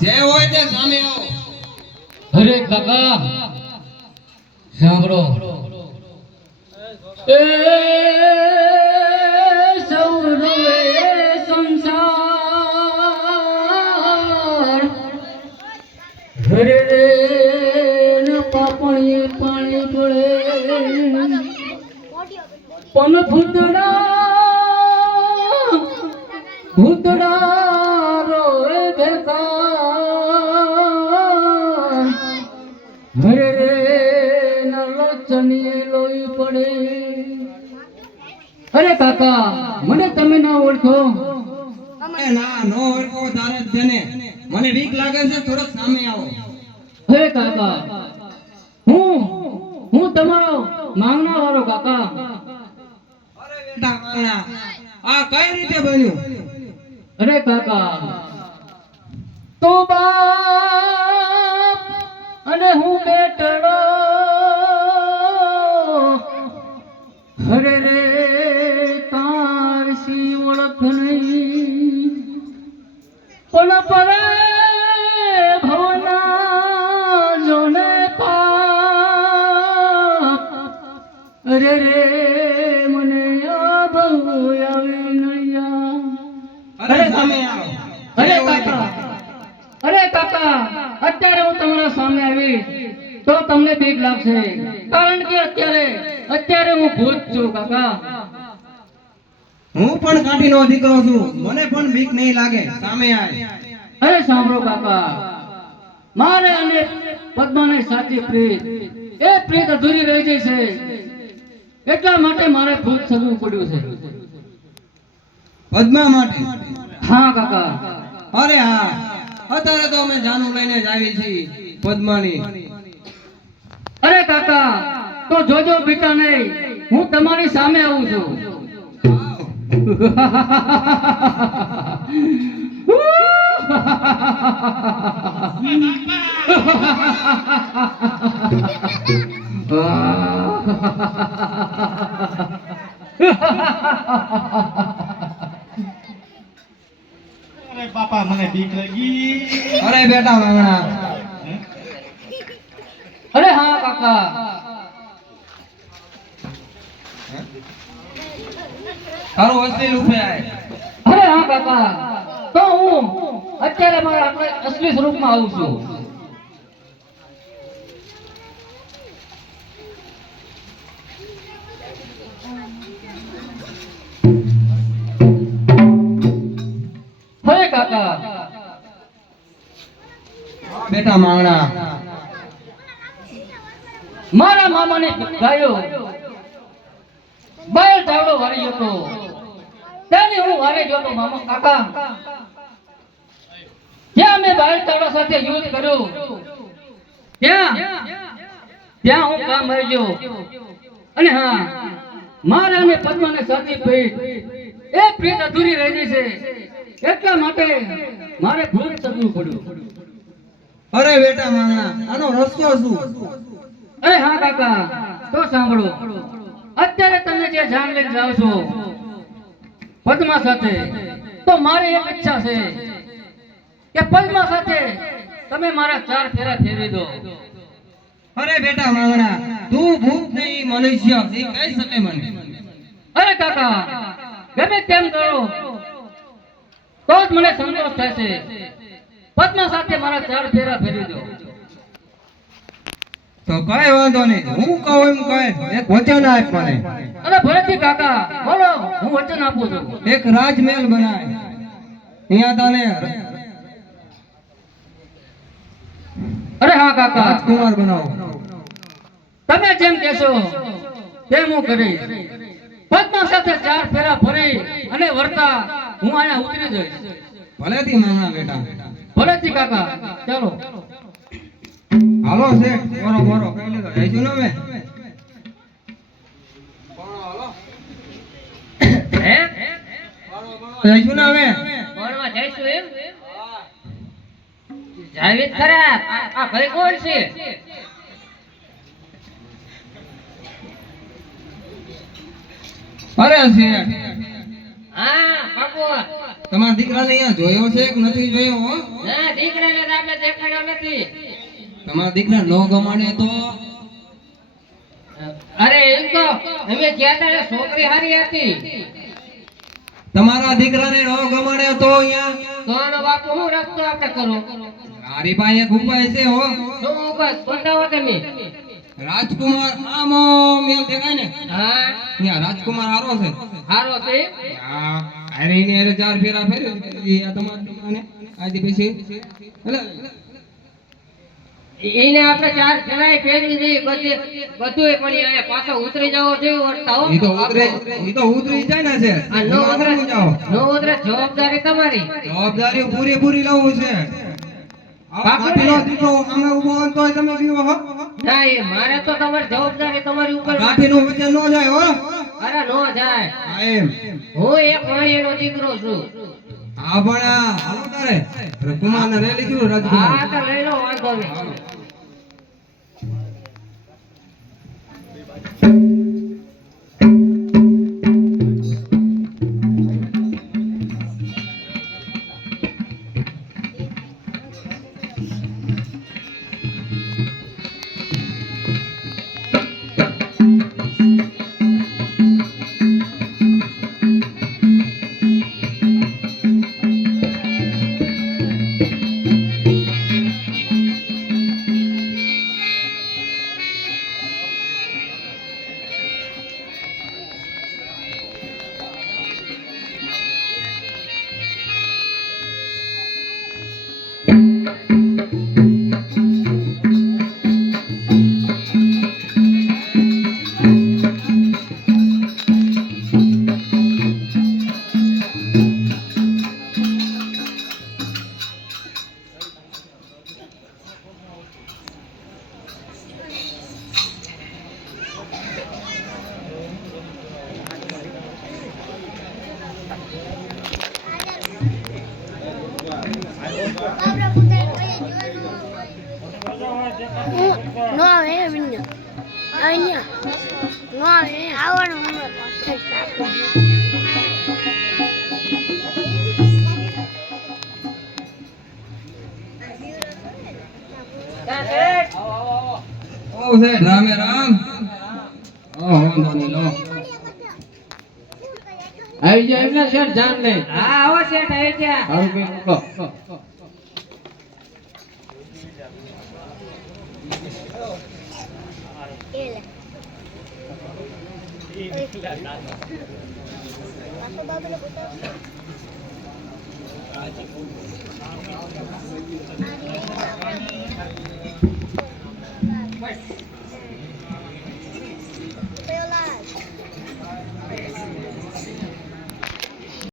જે હોય તે સામે આવો. અરે કાકા સાંભળો એ સૌનો એ સંસાર હરે રે ન પાપણીએ પાણી પડે પણ ભૂતડા રોય બેકાર હરે રે નલચનીએ લોહી પડે. અરે કાકા મને તમે ના ઓળખો? ના નો ઓળખો તારે જ તેને. મને બીક લાગે છે, થોડોક સામે આવો. હે કાકા હું તમારો માંગણા વાળો કાકા. અરે બેટા માણા, આ કઈ રીતે બન્યું? અરે કાકા તો બાપ અને હું બેટડો હરે રે તારસી ઓળખ નહીં પણ પરે ભવના જોને પાપ અરે રે મને આભવ આવી નૈયા. અરે સામે આવો. અરે કાકા અત્યારે હું તમારા સામે આવીશ તો તમને બીક લાગશે, કારણ કે અત્યારે હું ભૂત છું કાકા. હું પણ કાઠીનો દીકરો છું, મને પણ બીક નહીં લાગે. સામે આય. અરે સાંભળો કાકા, મારે અને પદ્માની સાચી પ્રીત, એ પ્રીત અધૂરી રહી ગઈ છે, એટલા માટે મારે ભૂત સજવું પડ્યું છે. પદ્મા માટે? હા કાકા. અરે હા, અત્યારે તો અમે જાનું લઈને જ આવી છીએ પદ્માની. અરે કાકા તો જોજો બેટા નહીં, હું તમારી સામે આવું છું. અરે બાપા મને બીક લાગી. અરે બેટા માંગણા. અરે હા કાકા. તારું અસલી રૂપે આય. અરે હા કાકા, તો હું અત્યારે મારા અસલી સ્વરૂપમાં આવું છું. અરે કાકા. બેટા માંગણા, મારા મામાની ગાયો બાર ચાવડો વારી હતો, તેને હું વારે જોતો મામા કાકા. જ્યાં મેં બાર ચાવડા સાથે યુદ્ધ કર્યું ત્યાં હું કામ આવી ગયો. અને હા, મારા અને પદ્માને સાચી પ્રીત, એ પ્રીત અધૂરી રહી ગઈ છે, એટલા માટે મારે ભૂત સજવું પડ્યું. અરે બેટા માંગણા, આનો રસ્તો શું? અરે હા કાકા, તો સાંભળો. અત્યારે તમે જે જાન લઈને જાઓ છો પદ્મા સાથે, તો મારી એક ઈચ્છા છે કે પદ્મા સાથે તમે મારા 4 ફેરા ફેરવી દો. અરે બેટા માંગણા, તું ભૂત નહીં મનુષ્ય, એ કહી શકે મને. અરે કાકા ગમે તેમ કરો તો જ મને સંતોષ થશે. પદ્મા સાથે મારા 4 ફેરા ફેરવી દો. તો કઈ વાંધો નહીં, હું કહું એમ કહે. એક વચન આપ મને. અરે ભરતજી કાકા બોલો, હું વચન આપું છું. એક રાજમહેલ બનાય, અહીંયા તને અરે હા કાકા, રાજકુમાર બનાવો. તમે જેમ કહેશો તેમ હું કરીશ. પદ્મા સાથે 4 ફેરા ફરી અને વર્તા હું અહીંયા ઉતરી જઈશ. ભલેથી માંગણા બેટા. ભરતજી કાકા ચાલો. હાલો શેઠ, બોરો કઈ લીધો જઈશું ને અમે. હે જઈશું ને અમે. બોલવા જઈશું એમ? જાવેદ ખરા, આ ભાઈ કોણ છે? અરે શેઠ, હા બાપુ, તમારા દીકરાને અહીંયા જોયો છે કે નથી જોયો હો? ના દીકરાને તો આપણે દેખાડ્યો નથી. તમારા દીકરા નો ગમાડે તો અરે એમ તો અમે ગયા તા એટલે છોકરી હારી હતી. તમારા દીકરાને નો ગમાડે તો અહીંયા તો આનો બાપુ હું રસ્તો આપણે કરો. મારી પાસે એક ઉપાય છે હો. શું બસ બતાવો તમે. રાજકુમાર આમ મેલ દેખાય ને હા ત્યાં રાજકુમાર હારો છે. હારો છે. હા અરે એને અરે ચાર ફેરા ફેરવી આ તમારા દીકરાને આજે પછી એટલે એને આપણે ચાર ફેરાય ફેરવી દઈએ બધું પણ અહીંયા પાછો ઉતરી જાવો જેવું વર્તા હો. ઈ તો ઉતરી જાય ને છે આ નો એમાં ઉતરે હું જાઓ નો ઉતરે જવાબદારી તમારી. જવાબદારી પૂરેપૂરી લેવું છે. કાઠીનો દીકરો અમે ઊભો હોય તોય તમે પીવો હો. ના એ મારે તો તમારી જવાબદારી તમારી ઉપર. કાઠીનું વચન ન જાય હો. અરે નો જાય. હા એમ હું એક વાણીનો દીકરો છું. હા પણ હાલો તારે કુમારને રેલી કીધું રાજકુમાર. હા તો લઈ લો વાંધો નહીં. No આવે વિન્યા અહીંયા નો આવે આવવાનું મને ઓ સાહેબ રામે રામ. વાંધો નહીં લો. આવી જાય એમને શેઠ જાન લે. હા આવો શેઠ આવી ગયા. હારું બેન મૂકો.